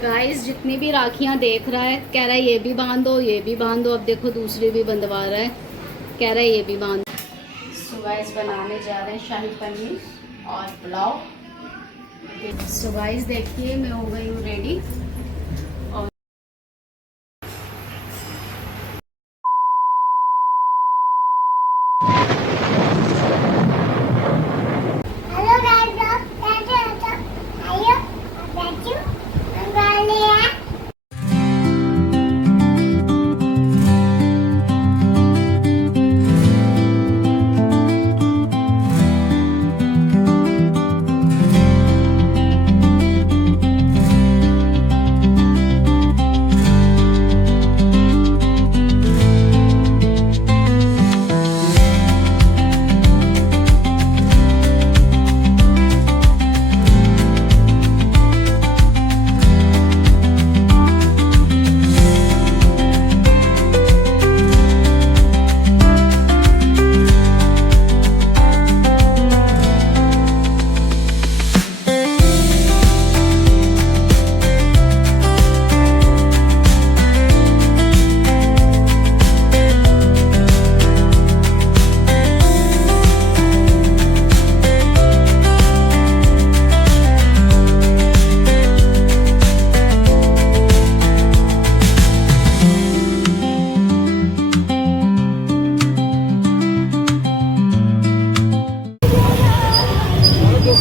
Guys जितनी भी राखियां देख रहा है कह रहा है ये भी बांध दो, ये भी बांध दो। अब देखो दूसरी भी बंधवा रहा है, कह रहा है ये भी बांध। सो गाइस बनाने जा रहे हैं शाही पनीर और पुलाव। सो गाइस देखिए मैं हो गई हूँ रेडी। और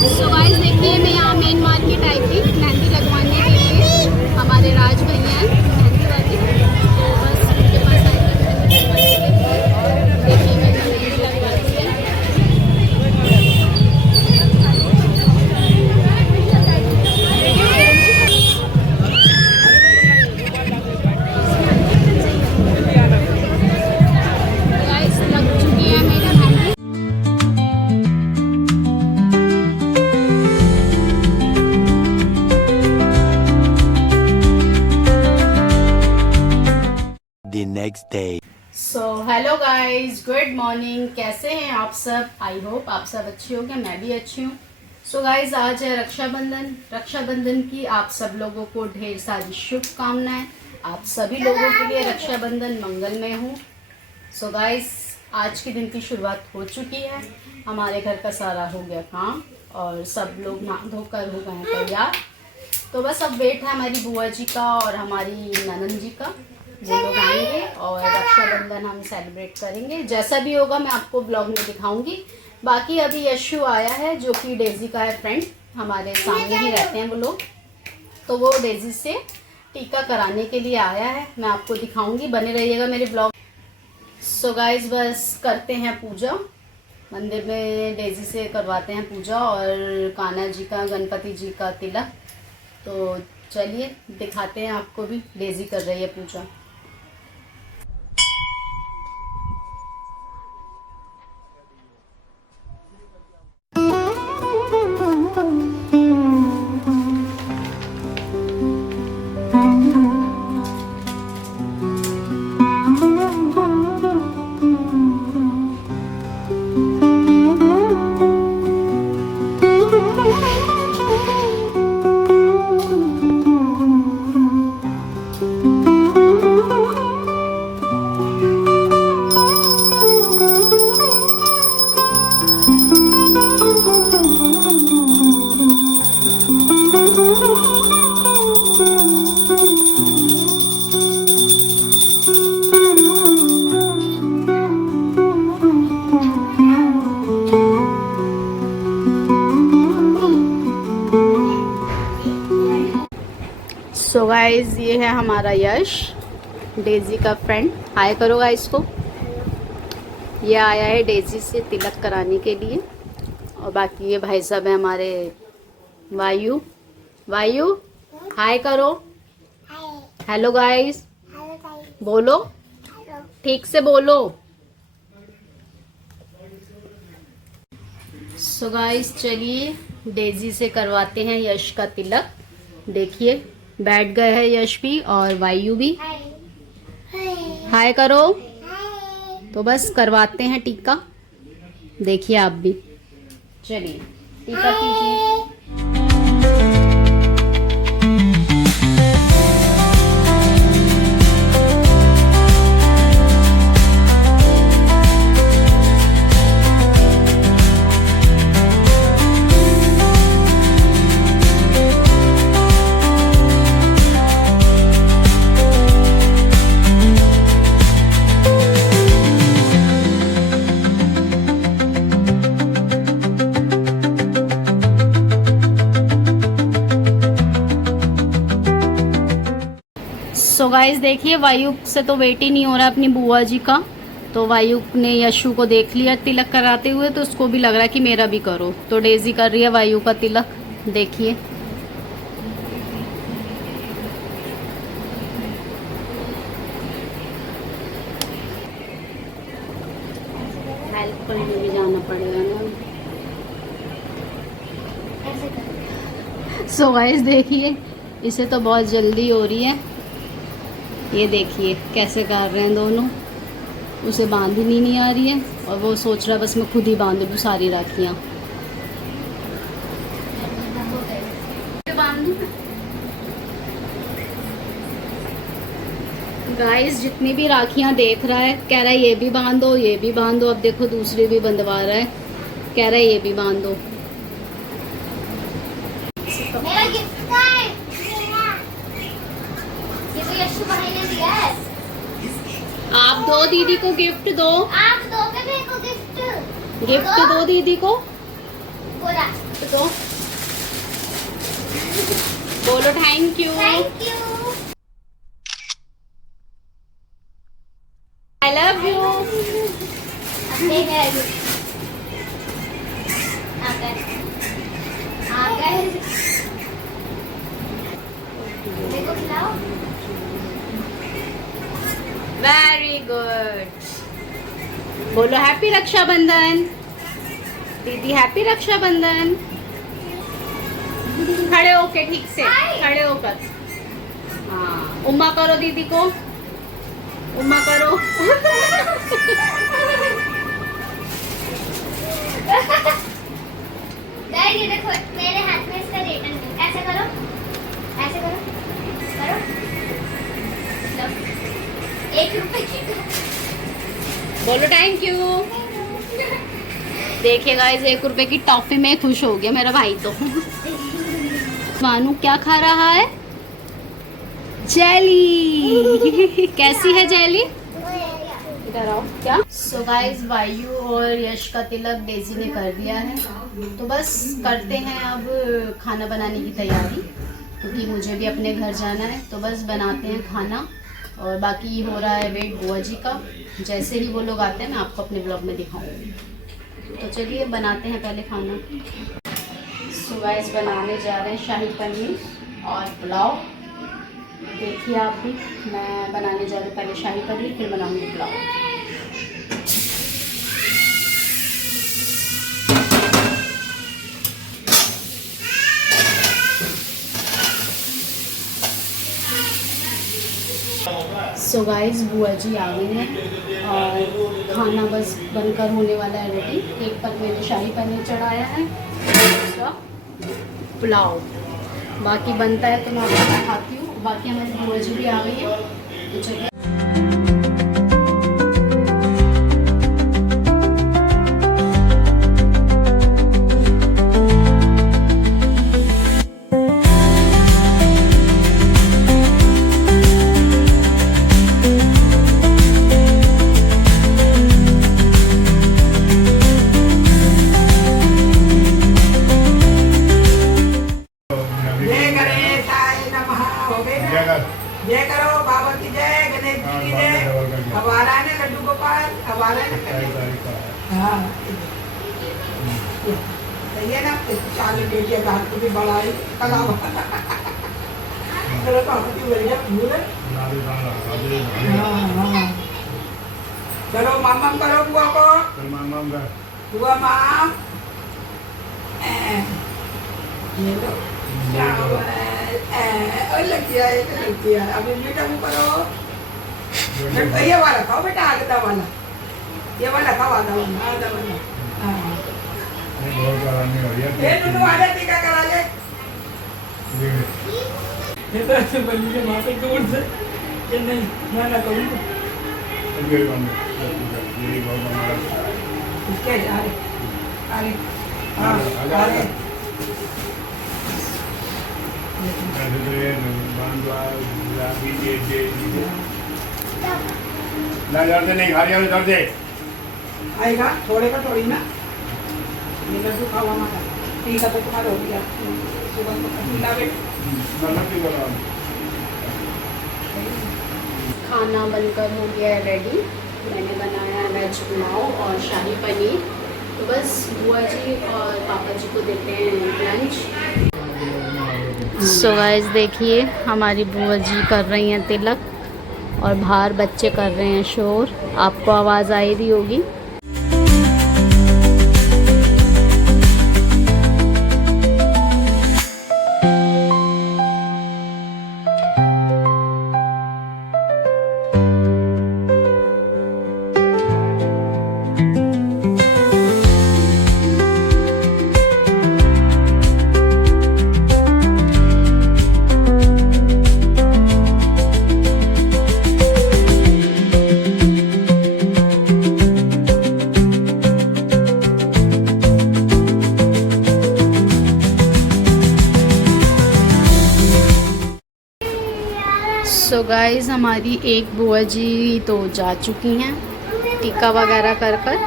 सो गाइस देखिए मैं यहाँ मेन मार्केट आई थी मेहंदी लगवाने के लिए। हमारे राज भैया हैं मेहंदी वाली, तो बस उनके पास आई थी मेहंदी लगवाने के लिए। देखिए मैंने मेहंदी लगवा दी है। गाइस लग चुकी है मेरी mehndi. The next day. So hello guys, good morning. कैसे हैं आप सब? आई होप आप सब अच्छे होंगे, मैं भी अच्छी हूँ। सो गाइज आज है रक्षाबंधन। रक्षाबंधन की आप सब लोगों को ढेर सारी शुभकामनाएं। आप सभी लोगों के लिए रक्षाबंधन मंगलमय हो। सो गाइज आज के दिन की शुरुआत हो चुकी है। हमारे घर का सारा हो गया काम और सब लोग नहा धोकर हो गए हैं तैयार। तो बस अब वेट है हमारी बुआ जी का और हमारी ननद जी का। वो लोग आएंगे और रक्षाबंधन हम सेलिब्रेट करेंगे। जैसा भी होगा मैं आपको ब्लॉग में दिखाऊंगी। बाकी अभी यशु आया है जो कि डेजी का है फ्रेंड, हमारे सामने ही रहते हैं वो लोग। तो वो डेजी से टीका कराने के लिए आया है, मैं आपको दिखाऊंगी। बने रहिएगा मेरे ब्लॉग। सो गाइज बस करते हैं पूजा मंदिर में, डेजी से करवाते हैं पूजा और कान्हा जी का, गणपति जी का तिलक। तो चलिए दिखाते हैं आपको भी। डेजी कर रही है पूजा। सो गाइज ये है हमारा यश, डेजी का फ्रेंड। हाय करो गाइस को। ये आया है डेजी से तिलक कराने के लिए। और बाकी ये भाई साहब है हमारे वायु। वायु हाय करो। हेलो गाइस बोलो, ठीक से बोलो। सो गाइस चलिए डेजी से करवाते हैं यश का तिलक। देखिए बैठ गए हैं यश भी और वायु भी। हाय करो। तो बस करवाते हैं टीका। देखिए आप भी, चलिए टीका कीजिए। सो गाइस देखिए, वायु से तो वेट ही नहीं हो रहा अपनी बुआ जी का। तो वायु ने यशु को देख लिया तिलक कराते हुए, तो उसको भी लग रहा है कि मेरा भी करो। तो डेजी कर रही है वायु का तिलक, देखिए। हेल्प करने भी जाना पड़ेगा ना। सो गाइस देखिए, इसे तो बहुत जल्दी हो रही है। ये देखिए कैसे कर रहे हैं दोनों। उसे बांधनी नहीं आ रही है और वो सोच रहा है बस मैं खुद ही बांध दूँ सारी राखियाँ। गाइस जितनी भी राखियाँ देख रहा है, कह रहा है ये भी बांध दो, ये भी बांध दो। अब देखो दूसरी भी बंधवा रहा है, कह रहा है ये भी बांध दो। मेरा गिफ्ट का है। ये तो यशु भाई ने दिया है। आप दो दीदी को गिफ्ट दो। आप दोगे मेरे को गिफ्ट? गिफ्ट दो दीदी को। बोला दो, बोलो thank you. Thank you. I love you. अपने मेरा गिफ्ट आकर आकर देखो खिलाओ। Very good. बोलो हैप्पी रक्षाबंधन। दीदी हैप्पी रक्षाबंधन। खड़े होके, ठीक से खड़े होकर। हाँ, उम्मा करो दीदी को, उम्मा करो। डैडी ये देखो मेरे हाथ में इसका रिटर्न है। ऐसे करो, ऐसे करो, करो। लो, 1 रुपए की। बोलो थैंक यू। देखिए गाइस, 1 रुपए की टॉफी में खुश हो गया मेरा भाई तो। मानू क्या खा रहा है? जेली। कैसी है जेली? इधर आओ। क्या? सो गाइस, वायु और यश का तिलक डेजी ने कर दिया है, तो बस करते हैं अब खाना बनाने की तैयारी, क्योंकि मुझे भी अपने घर जाना है। तो बस बनाते हैं खाना, और बाकी हो रहा है वेट बुआ जी का। जैसे ही वो लोग आते हैं मैं आपको अपने ब्लॉग में दिखाऊंगी। तो चलिए बनाते हैं पहले खाना। सो गाइस, बनाने जा रहे हैं शाही पनीर और पुलाव। देखिए आप भी, मैं बनाने जा रही हूँ पहले शाही पनीर, फिर बनाऊंगी पुलाव। सो गाइस, बुआ जी आ गई हैं और खाना बस बनकर होने वाला है रेडी। एक पर मैंने शाही पनीर चढ़ाया है, दूसरा पुलाव। बाकी बनता है तो मैं आपको दिखाती हूँ। बाकी हमारी बुआ जी भी आ गई है, तो चलिए। जय करो बाबा की जय, गणेश जी की जय। हमारा है ना लड्डू गोपाल, हमारा है ना। हाँ सही है ना। 40 बेटियां का हाथ भी बढ़ाई कला। चलो तो आपकी बढ़िया फूल है। हाँ चलो माम करो बुआ को। बुआ माम ये लो लगी है। अभी मीठा मुँह करो। ये वाला खाओ बेटा, आधा वाला, ये वाला खाओ, आधा वाला, आधा वाला। हाँ ये दोनों आधा टीका करा ले। ये तो ऐसे बनी के माथे दूर से ये नहीं मैं ना करूँ। इसके अरे अरे हाँ अरे ना डरते नहीं खा लिया डर दे आएगा थोड़े का थोड़ी ना। ये लड्डू खावा माता ठीक है तो तुम्हारा हो गया। सुबह को खिला बेटा। खाना बनकर हो गया है रेडी। मैंने बनाया है वेज पुलाव और शाही पनीर। तो बस बुआ जी और पापा जी को देते हैं लंच। सो गाइस देखिए हमारी बुआ जी कर रही हैं तिलक और बाहर बच्चे कर रहे हैं शोर। आपको आवाज़ आ रही होगी। सो गाइस हमारी एक बुआ जी तो जा चुकी हैं टीका वगैरह कर कर।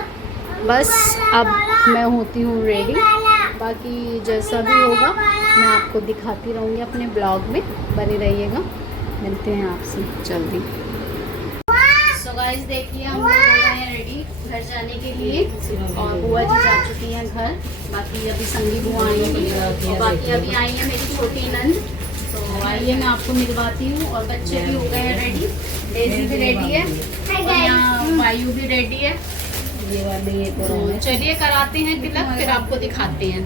बस अब मैं होती हूँ रेडी। बाकी जैसा भी होगा मैं आपको दिखाती रहूँगी अपने ब्लॉग में, बने रहिएगा। मिलते हैं आपसे जल्दी। सो गाइस देखिए हम लोग हो गए हैं रेडी घर जाने के लिए और बुआ जी जा चुकी हैं घर। बाकी अभी संगी बुआ आई हैं और बाकी अभी आई है मेरी छोटी नंद। तो आइए मैं आपको मिलवाती हूँ। और बच्चे भी हो गए हैं रेडी, डेजी भी रेडी है और यहाँ वायु भी रेडी है। तो चलिए कराते हैं तिलक, फिर आपको दिखाते हैं।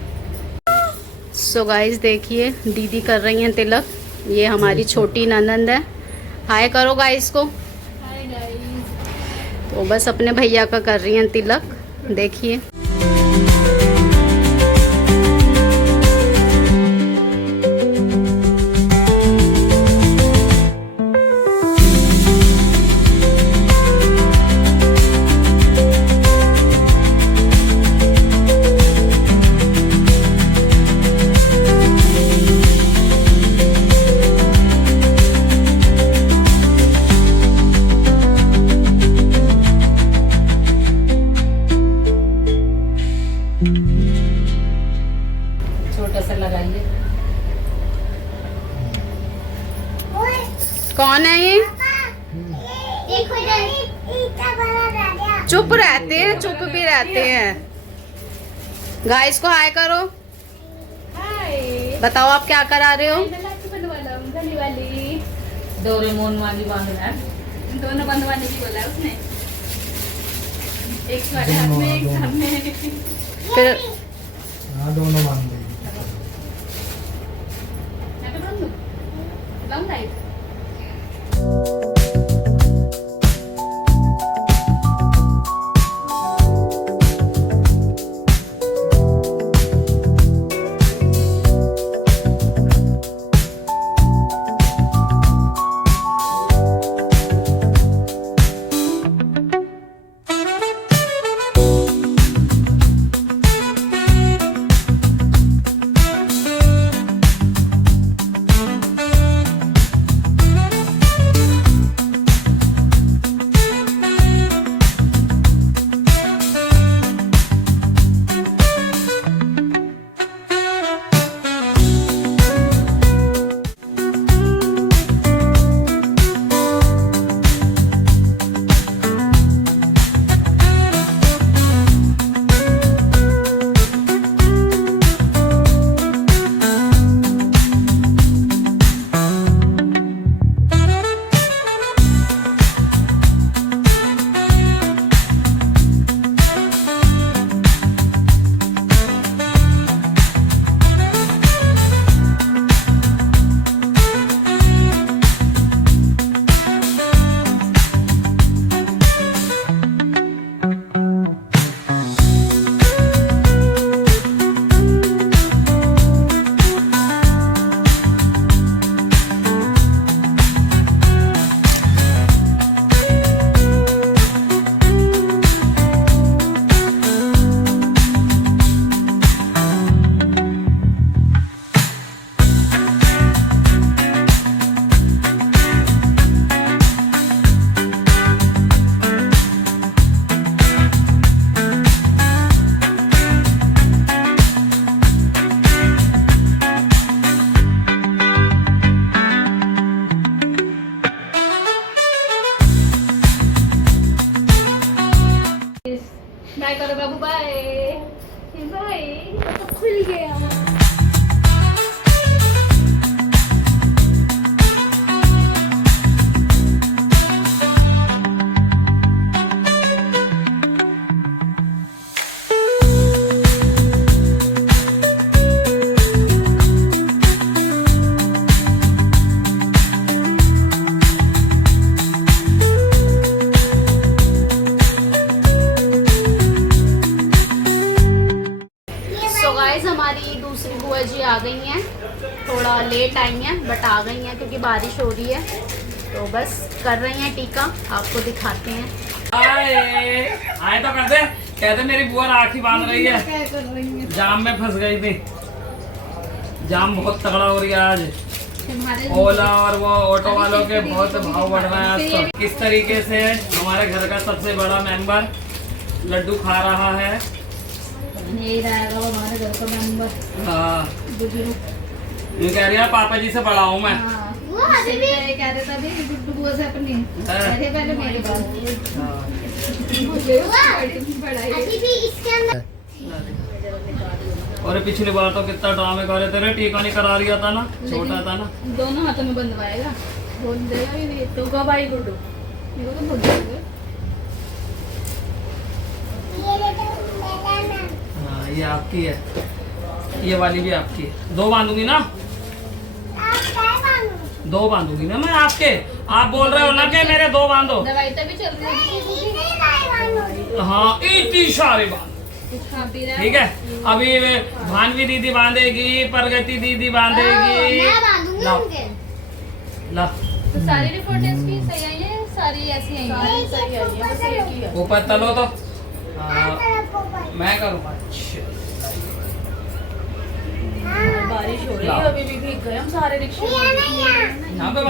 सो गाइस देखिए दीदी कर रही हैं तिलक। ये हमारी छोटी ननंद है। हाय करो गाइस को। Hi guys. तो बस अपने भैया का कर रही हैं तिलक, देखिए। छोटा सा लगाइए। कौन है ये? देखो इतना बड़ा राजा। चुप रहते हैं, चुप भी रहते हैं। गाइस को हाय करो। हाय। बताओ आप क्या करा रहे हो? डोरेमोन वाली बांध रहा है। दोनों बंधवाने की बोला उसने। एक वाले हाथ में एक सामने। फिर दोनों बांध देंगे। Long right. फटाफट आ गई हैं क्योंकि बारिश हो रही है, तो बस कर रही हैं टीका, आपको दिखाते हैं। आए तो कर दे, कहते मेरी बुआ राखी बांध रही है, जाम में फंस गई थी। जाम बहुत तगड़ा हो रही है आज, ओला और वो ऑटो वालों के बहुत भाव बढ़ रहे हैं आज तो। किस तरीके से हमारे घर का सबसे बड़ा मेंबर लड्डू खा रहा है। यही रहेगा वो हमारे घर का मेंबर। हाँ, ये कह रही है पापा जी से बड़ा हूँ मैं। वो अभी भी कह रहे थे अभी गुड्डू बुआ से अपनी हाँ। पहले मेरी बात हाँ। अभी भी इसके अंदर और पिछली बार तो कितना ड्रामे कर रहे थे, टीका नहीं करा रही था ना, छोटा था ना। दोनों हाथों में बंधवाएगा, बोल देगा भी नहीं तो कब आई गुड्डू, मेरे को तो भूल जाएगा। हाँ, ये आपकी है, ये वाली भी आपकी है। दो बांधूंगी ना, दो बांधूंगी ना मैं आपके। आप बोल रहे हो ना कि मेरे दो बांधो। दवाई तो भी चल रही है, हाँ, इतनी सारी बांध, कुछ खा पी रहा है। ठीक है। अभी भानवी दीदी बांधेगी, प्रगति दीदी बांधेगी। मैं बांधूंगी लाओ। उनके। ला, तो सारी रिपोर्ट इसकी सही आई है, सारी ऐसी आई है, सही आई है, बस एक ही है। ऊपर तलो तो। हाँ, मैं करूँगा। अच्छा, बारिश हो रही है, अभी भी भीग गए हम सारे रिक्शे में। यहाँ पे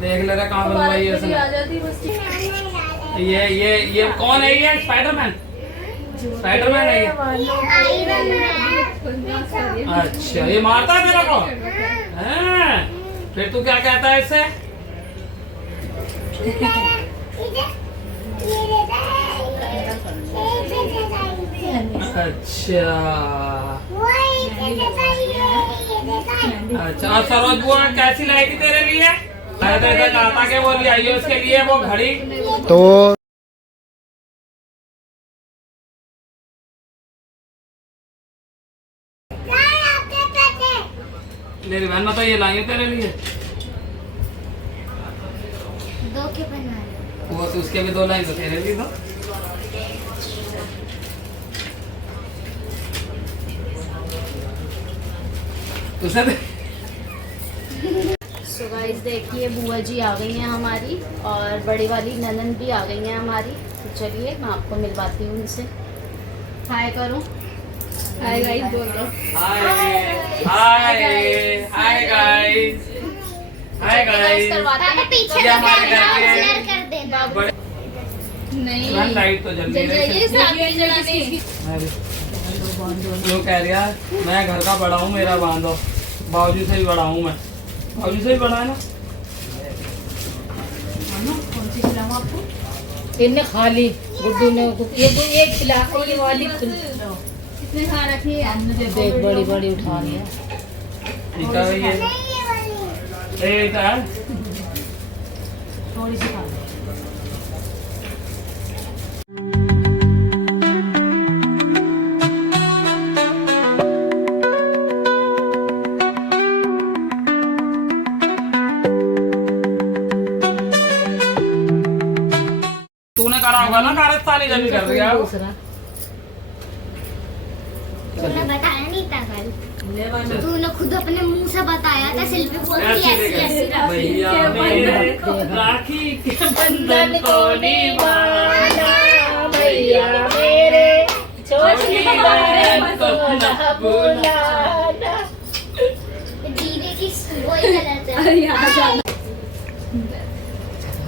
देख ले रहा कहाँ बनवाई है बारिश इसने। आ जाती बस। ये कौन है? ये स्पाइडरमैन, स्पाइडरमैन है ये। अच्छा, ये मारता है तेरा को? हैं? फिर तू क्या कहता है इससे? अच्छा अच्छा। और सरोज बुआ कैसी लाएगी तेरे लिए? मैं तो ऐसा चाहता कि वो ले आइए उसके लिए वो घड़ी। तो मेरी बहन ने तो ये लाई है तेरे लिए। दो के बनवा लो। वो तो उसके भी दो लाई तो तेरे लिए दो। उसे दे। सो गाइस देखिए बुआ जी आ गई हैं हमारी, और बड़ी वाली ननन भी आ गई हैं हमारी। तो चलिए मैं आपको मिलवाती हूँ उनसे। हाय करो, हाय गाइस बोल दो। हाय हाय हाय गाइस, हाय गाइस। करवाते पापा हैं। पीछे क्या से हमारे घर बैकग्राउंड के- ब्लर कर देना। बड़े नहीं लाइट तो जल जल जाइए, रही साथ में जलाने की। है। कह रही है मैं घर का बड़ा हूँ, मेरा बांधो। बाबूजी से भी बड़ा हूँ मैं, बाबूजी से भी बड़ा है ना। कौन सी खिलाऊं आपको? इनने खा ली गुड्डू ने, ये तो एक खिला, ये वाली कितने खा रखी है? देख बड़ी बड़ी उठा रही है। ठीक है ये ये तो है। थोड़ी सी खा ली। तूने करा होगा ना कारस्तानी जब भी कर रही है। दूसरा तूने बताया नहीं था कल। तूने खुद अपने मुंह से बताया था, सेल्फी बोल ऐसी ऐसी देखा। ऐसी राखी। भैया मेरे राखी के बंधन को निभाना, भैया मेरे छोटी बहन को न भुलाना। दीदी की वही कलर से।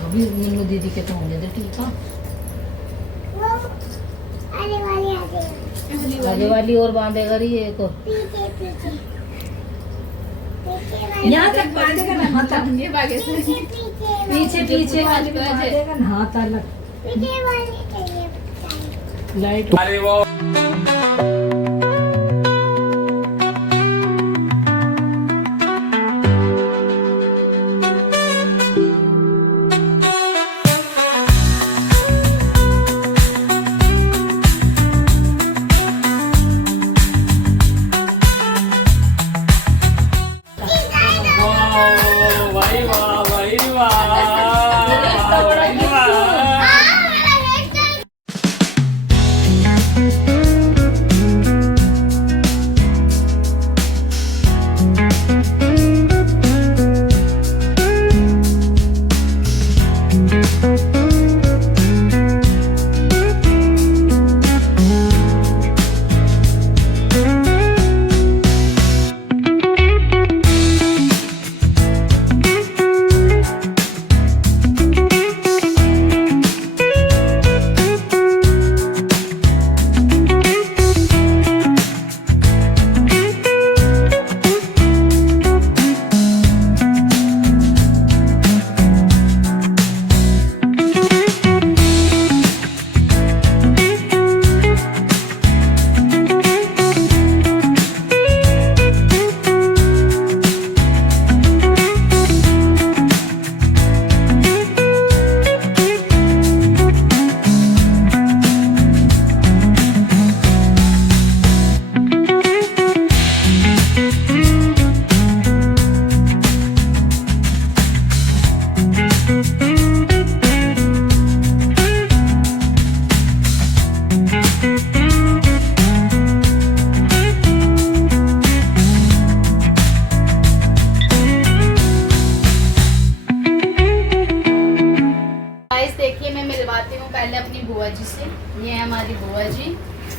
अभी नीलू दीदी के तो होंगे थे ठीक है। अरे वाली आ गई। आगे वाली और बांधेगा रही है एक और। पीछे पीछे यहाँ तक बांधेगा ना, हाथ तक। ये बागे से पीछे पीछे वाली में बांधेगा ना, हाथ अलग। पीछे वाली चाहिए। लाइट अरे वो भाई वाह भाई वाह भाई वाह। हाँ, मेरा हेयर स्टाइल।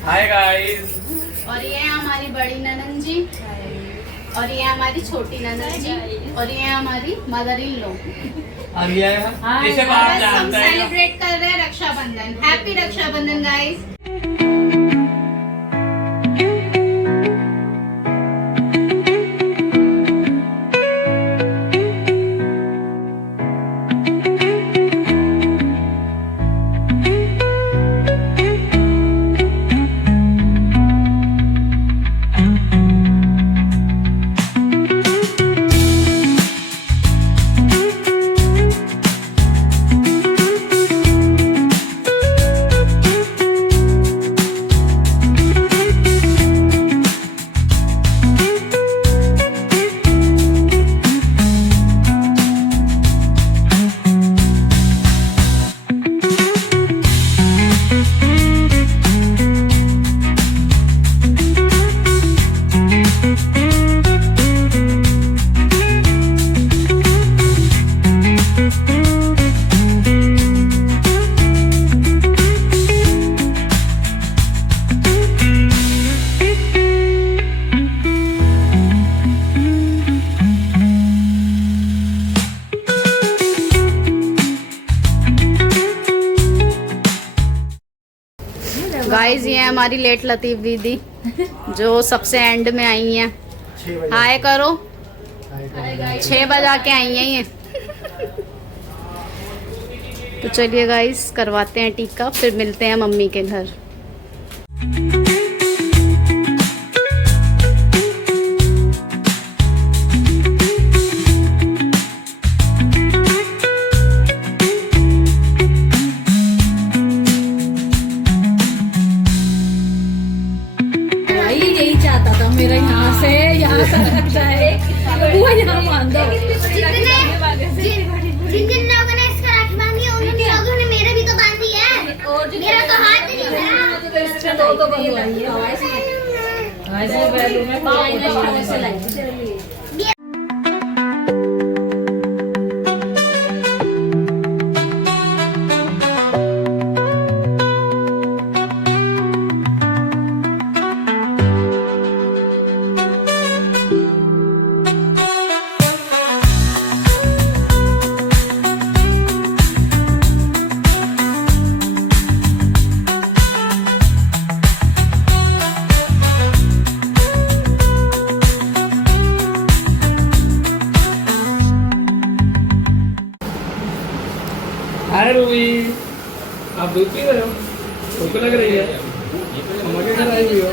Hi guys. और ये है हमारी बड़ी ननन जी, और ये हमारी छोटी ननन जी, और ये है हमारी मदर इन लॉ। और ये इसे तो आप हम जानते हैं। सेलिब्रेट कर रहे हैं Rakshabandhan. Happy Rakshabandhan guys. Guys ये है हमारी लेट लतीफ दीदी जो सबसे एंड में आई हैं। 6 बजे हाय करो। हाय करो। 6 बजा के आई हैं ये। तो चलिए गाइस करवाते हैं टीका, फिर मिलते हैं मम्मी के घर। यही चाहता था मेरा, यहाँ से यहाँ तक जाए, वो यहाँ मान दो। जिन लोगों ने इसका राखी बांधी है, उन लोगों ने मेरा भी तो बांधी है। मेरा तो हाथ नहीं है। दो तो बंधवाई है। ऐसे बैलून में पाँव से लाई। हाय रूबी, आप दूध पी रहे हो? भूख लग रही है? मम्मा के घर आई हुई हो?